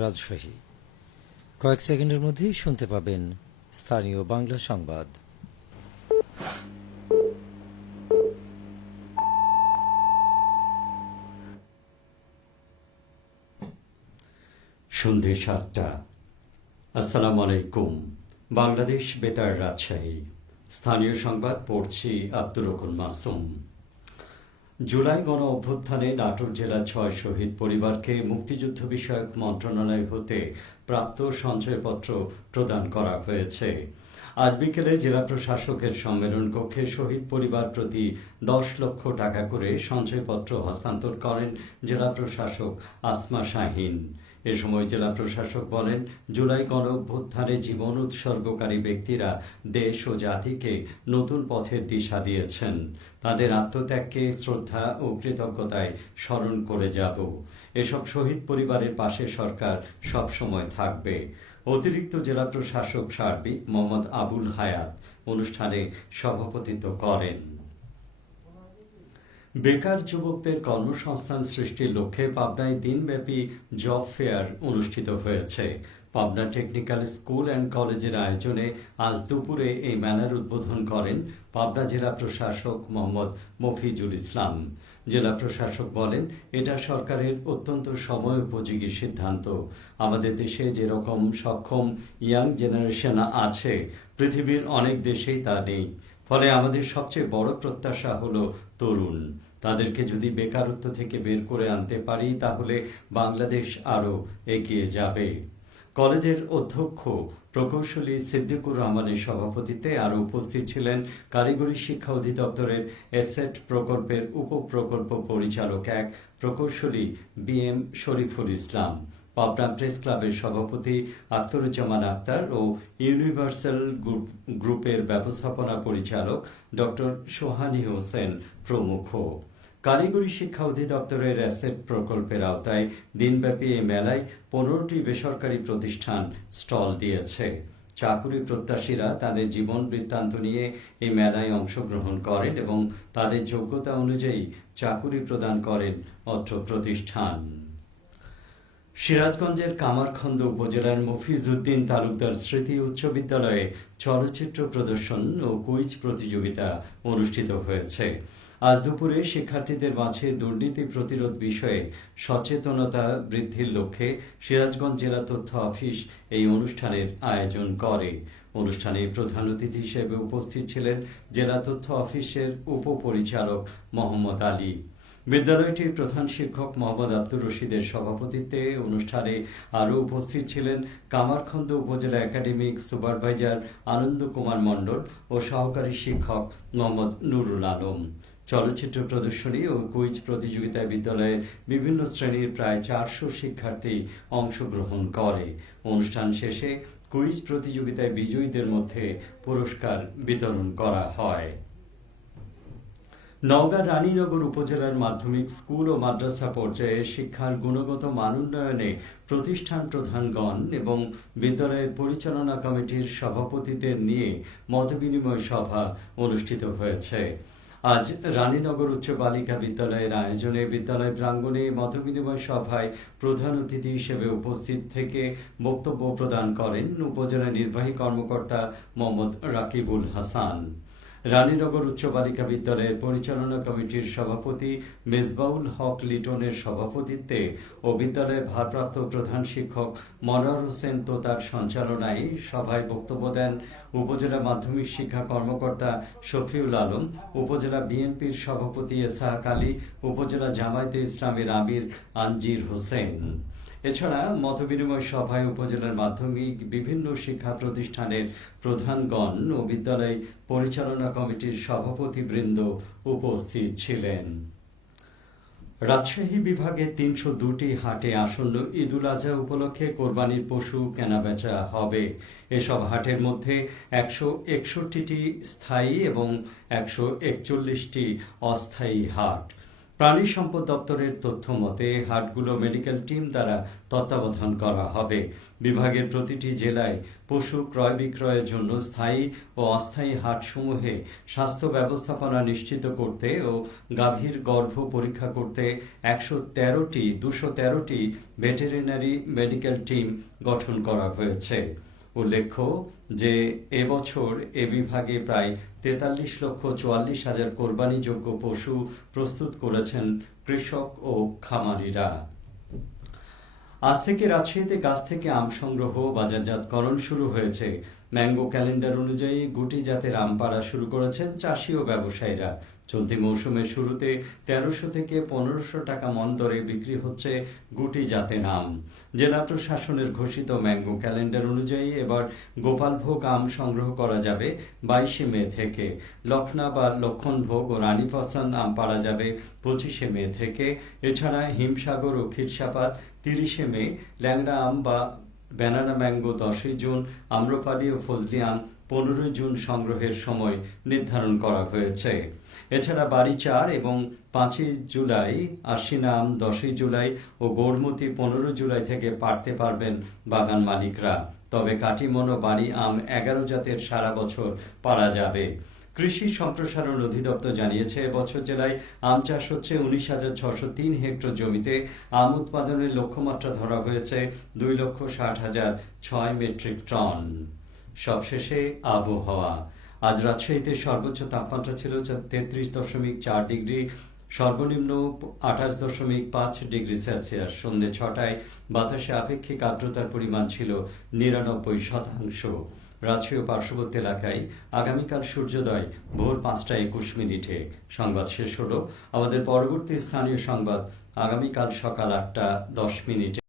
রাজশাহী। কয়েক সেকেন্ডের মধ্যেই শুনতে পাবেন স্থানীয় বাংলা সংবাদ। সন্ধে ৭টা। আসসালামু আলাইকুম। বাংলাদেশ বেতার রাজশাহী। স্থানীয় সংবাদ পড়ছি আব্দুর রকুন মাসুম। জুলাই গণ অভ্যুত্থানে নাটোর জেলা ৬ শহীদ পরিবারকে মুক্তিযুদ্ধ বিষয়ক মন্ত্রণালয় হতে প্রাপ্ত সঞ্চয়পত্র প্রদান করা হয়েছে। আজ বিকেলে জেলা প্রশাসকের সম্মেলন কক্ষে শহীদ পরিবার প্রতি ১০ লক্ষ টাকা করে সঞ্চয়পত্র হস্তান্তর করেন জেলা প্রশাসক আসমা শাহীন। এ সময় জেলা প্রশাসক বলেন, জুলাই গণ অভ্যুত্থানে জীবন উৎসর্গকারী ব্যক্তিরা দেশ ও জাতিকে নতুন পথের দিশা দিয়েছেন। তাদের আত্মত্যাগকে শ্রদ্ধা ও কৃতজ্ঞতায় স্মরণ করে যাব। এসব শহীদ পরিবারের পাশে সরকার সবসময় থাকবে। অতিরিক্ত জেলা প্রশাসক সার্বিক মোহাম্মদ আবুল হায়াত অনুষ্ঠানে সভাপতিত্ব করেন। বেকার যুবকদের কর্মসংস্থান সৃষ্টির লক্ষ্যে পাবনায় দিনব্যাপী জব ফেয়ার অনুষ্ঠিত হয়েছে। পাবনা টেকনিক্যাল স্কুল অ্যান্ড কলেজের আয়োজনে আজ দুপুরে এই মেলার উদ্বোধন করেন পাবনা জেলা প্রশাসক মোহাম্মদ মফিজুল ইসলাম। জেলা প্রশাসক বলেন, এটা সরকারের অত্যন্ত সময় উপযোগী সিদ্ধান্ত। আমাদের দেশে যেরকম সক্ষম ইয়াং জেনারেশন আছে, পৃথিবীর অনেক দেশেই তা নেই। ফলে আমাদের সবচেয়ে বড় প্রত্যাশা হলো তরুণ। তাদেরকে যদি বেকারত্ব থেকে বের করে আনতে পারি, তাহলে বাংলাদেশ আরও এগিয়ে যাবে। কলেজের অধ্যক্ষ প্রকৌশলী সিদ্দিকুর রহমানের সভাপতিত্বে আরও উপস্থিত ছিলেন কারিগরি শিক্ষা অধিদপ্তরের এসেট প্রকল্পের উপপ্রকল্প পরিচালক ১ প্রকৌশলী BM শরীফুল ইসলাম, পাবনা প্রেস ক্লাবের সভাপতি আখতারুজ্জামান আক্তার ও ইউনিভার্সাল গ্রুপের ব্যবস্থাপনা পরিচালক ডক্টর সোহানী হোসেন প্রমুখ। কারিগরি শিক্ষা অধিদপ্তরের অ্যাসেট প্রকল্পের আওতায় দিনব্যাপী এই মেলায় 15টি বেসরকারি প্রতিষ্ঠান স্টল দিয়েছে। চাকুরি প্রত্যাশীরা তাদের জীবন বৃত্তান্ত নিয়ে এই মেলায় অংশগ্রহণ করেন এবং তাদের যোগ্যতা অনুযায়ী চাকুরি প্রদান করেন অত্র প্রতিষ্ঠান। সিরাজগঞ্জের কামারখন্দ উপজেলার মফিজউদ্দিন তালুকদার স্মৃতি উচ্চ বিদ্যালয়ে চলচ্চিত্র প্রদর্শন ও কুইজ প্রতিযোগিতা অনুষ্ঠিত হয়েছে। আজ দুপুরে শিক্ষার্থীদের মাঝে দুর্নীতি প্রতিরোধ বিষয়ে সচেতনতা বৃদ্ধির লক্ষ্যে সিরাজগঞ্জ জেলা তথ্য অফিস এই অনুষ্ঠানের আয়োজন করে। অনুষ্ঠানে প্রধান অতিথি হিসেবে উপস্থিত ছিলেন জেলা তথ্য অফিসের উপপরিচালক মোহাম্মদ আলী। বিদ্যালয়টির প্রধান শিক্ষক মোহাম্মদ আব্দুর রশিদের সভাপতিত্বে অনুষ্ঠানে আরও উপস্থিত ছিলেন কামারখন্দ উপজেলা একাডেমিক সুপারভাইজার আনন্দ কুমার মণ্ডল ও সহকারী শিক্ষক মোহাম্মদ নুরুল আলম। চলচ্চিত্র প্রদর্শনী ও কুইজ প্রতিযোগিতায় বিদ্যালয়ের বিভিন্ন শ্রেণীর প্রায় 400 শিক্ষার্থী অংশগ্রহণ করে। অনুষ্ঠান শেষে কুইজ প্রতিযোগিতায় বিজয়ীদের মধ্যে পুরস্কার বিতরণ করা হয়। নওগাঁ রানীনগর উপজেলার মাধ্যমিক স্কুল ও মাদ্রাসা পর্যায়ে শিক্ষার গুণগত মান উন্নয়নে প্রতিষ্ঠান প্রধানগণ এবং বিদ্যালয়ের পরিচালনা কমিটির সভাপতিদের নিয়ে মতবিনিময় সভা অনুষ্ঠিত হয়েছে। আজ রানীনগর উচ্চ বালিকা বিদ্যালয়ের আয়োজনে বিদ্যালয় প্রাঙ্গণে মতবিনিময় সভায় প্রধান অতিথি হিসেবে উপস্থিত থেকে বক্তব্য প্রদান করেন উপজেলা নির্বাহী কর্মকর্তা মোহাম্মদ রাকিবুল হাসান। রানীনগর উচ্চ বালিকা বিদ্যালয়ের পরিচালনা কমিটির সভাপতি মেজবাউল হক লিটনের সভাপতিত্বে ও বিদ্যালয়ের ভারপ্রাপ্ত প্রধান শিক্ষক মনোয়ার হোসেন তোতার সঞ্চালনায় সভায় বক্তব্য দেন উপজেলা মাধ্যমিক শিক্ষা কর্মকর্তা শফিউল আলম, উপজেলা বিএনপির সভাপতি এসাহাক আলী, উপজেলা জামায়াতে ইসলামের আমির আনজির হোসেন। এছাড়া মতবিনিময় সভায় উপজেলার মাধ্যমিক বিভিন্ন শিক্ষা প্রতিষ্ঠানের প্রধানগণ ও বিদ্যালয় পরিচালনা কমিটির সভাপতিবৃন্দ উপস্থিত ছিলেন। রাজশাহী বিভাগে ৩০২টি হাটে আসন্ন ঈদুল আজহা উপলক্ষে কোরবানির পশু কেনাবেচা হবে। এসব হাটের মধ্যে ১৬১টি স্থায়ী এবং ১৪১টি অস্থায়ী হাট। প্রাণী সম্পদ দপ্তরের তথ্য মতে হাটগুলো মেডিকেল টিম দ্বারা তত্ত্বাবধান করা হবে। বিভাগের প্রতিটি জেলায় পশু ক্রয় বিক্রয়ের জন্য স্থায়ী ও অস্থায়ী হাটসমূহে স্বাস্থ্য ব্যবস্থাপনা নিশ্চিত করতে ও গাভীর গর্ভ পরীক্ষা করতে 213টি ভেটেরিনারি মেডিকেল টিম গঠন করা হয়েছে। উল্লেখ্য যে এবছর এ বিভাগে প্রায় 43,44,000 কোরবানিযোগ্য পশু প্রস্তুত করেছেন কৃষক ও খামারিরা। আজ থেকে রাজশাহীতে গাছ থেকে আম সংগ্রহ ও বাজারজাতকরণ শুরু হয়েছে। ম্যাঙ্গো ক্যালেন্ডার অনুযায়ী গুটি জাতের আম পাড়া শুরু করেছেন চাষি ও ব্যবসায়ীরা। চলতি মৌসুমের শুরুতে 1300 থেকে 1500 টাকা মন দরে বিক্রি হচ্ছে গুটি জাতের আম। জেলা প্রশাসনের ঘোষিত ম্যাঙ্গো ক্যালেন্ডার অনুযায়ী এবার গোপালভোগ আম সংগ্রহ করা যাবে 22শে মে থেকে। লখনা বা লক্ষণভোগ ও রানীপসান আম পাড়া যাবে 25শে মে থেকে। এছাড়া হিমসাগর ও ক্ষীরসাপাত 30শে মে, ল্যাংড়া আম বা ব্যানানা ম্যাঙ্গো 10ই জুন, আম্রপালি ও ফজলি আম 15ই জুন সংগ্রহের সময় নির্ধারণ করা হয়েছে। এছাড়া বাড়ি 4 এবং 5ই জুলাই, আশ্বিনা আম 10ই জুলাই ও গৌরমতি 15 জুলাই থেকে পাড়তে পারবেন বাগান মালিকরা। তবে কাটিমন ও বাড়ি আম 11 জাতের সারা বছর পাড়া যাবে। কৃষি সম্প্রসারণ অধিদপ্তর জানিয়েছে এবছর জেলায় আম চাষ হচ্ছে 19,603 হেক্টর জমিতে। আম উৎপাদনের লক্ষ্যমাত্রা ধরা হয়েছে 2,60,006 মেট্রিক টন। সবশেষে আবহাওয়া। আজ রাজশাহীতে সর্বোচ্চ তাপমাত্রা ছিল 33.4 ডিগ্রি, সর্বনিম্ন 28.5 ডিগ্রি সেলসিয়াস। সন্ধ্যে 6টায় বাতাসে আপেক্ষিক আর্দ্রতার পরিমাণ ছিল 99%। রাজশাহী ও পার্শ্ববর্তী এলাকায় আগামীকাল সূর্যোদয় ভোর 5টা 21 মিনিটে। সংবাদ শেষ হলো। আমাদের পরবর্তী স্থানীয় সংবাদ আগামীকাল সকাল 8টা 10 মিনিটে।